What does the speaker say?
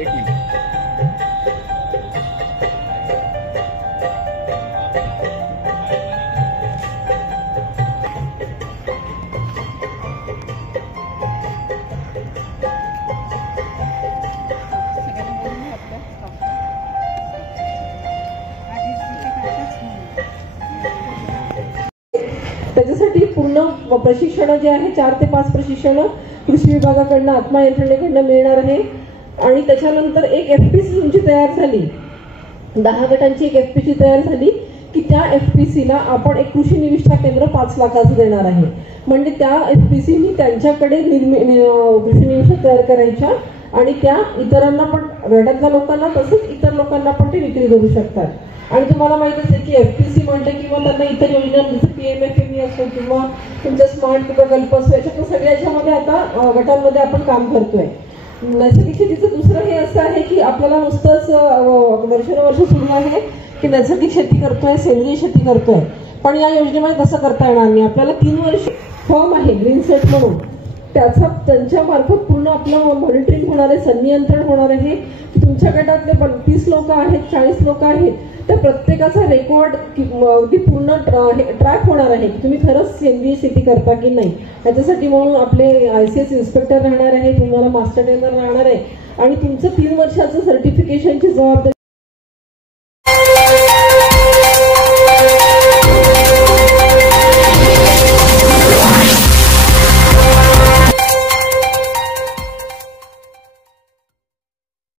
एक मिनिट. त्याच्यासाठी पूर्ण प्रशिक्षण जे आहे 4 ते 5 प्रशिक्षण कृषी विभागाकडनं आत्मा यंत्रणेकडनं मिळणार आहे. आणि त्याच्यानंतर एक FPC तुमची तयार झाली, 10 गटांची एक FPC तयार झाली की त्या FPCला आपण एक कृषी निविष्ठा केंद्र 5 लाखाचं देणार आहे. म्हणजे त्या FPCनी त्यांच्याकडे कृषी निविष्ठा तयार करायच्या आणि त्या इतरांना पण, गटातल्या लोकांना तसंच इतर लोकांना पण ते विक्री करू शकतात. आणि तुम्हाला माहित असेल की FPC म्हणते किंवा त्यांना इतर योजना जसं PMFME असो किंवा तुमचं स्मार्ट प्रकल्प असो, याच्यात सगळ्याच्यामध्ये आता गटांमध्ये आपण काम करतोय. नैसर्गिक शेतीचं दुसरं हे असं आहे की आपल्याला नुसतंच वर्षानुवर्ष सुरू आहे की नैसर्गिक शेती करतोय, सेंद्रिय शेती करतोय, पण या योजनेमध्ये तसं करता येणार नाही. आपल्याला 3 वर्ष फॉर्म आहे ग्रीन सेट म्हणून, त्यांच्या मार्फत पूर्ण आपलं मॉनिटरिंग होणार आहे, संनियंत्रण होणार आहे की तुमच्या गटातले 30 लोक आहेत, 40 लोक आहेत, त्या प्रत्येकाचा रेकॉर्ड अगदी पूर्ण ट्रॅक होणार आहे की तुम्ही खरंच सेंद्रिय शेती करता की नाही. त्याच्यासाठी म्हणून आपले ICS इन्स्पेक्टर राहणार आहे, तुम्हाला मास्टर ट्रेनर राहणार आहे आणि तुमचं 3 वर्षाचं सर्टिफिकेशनची जबाबदारी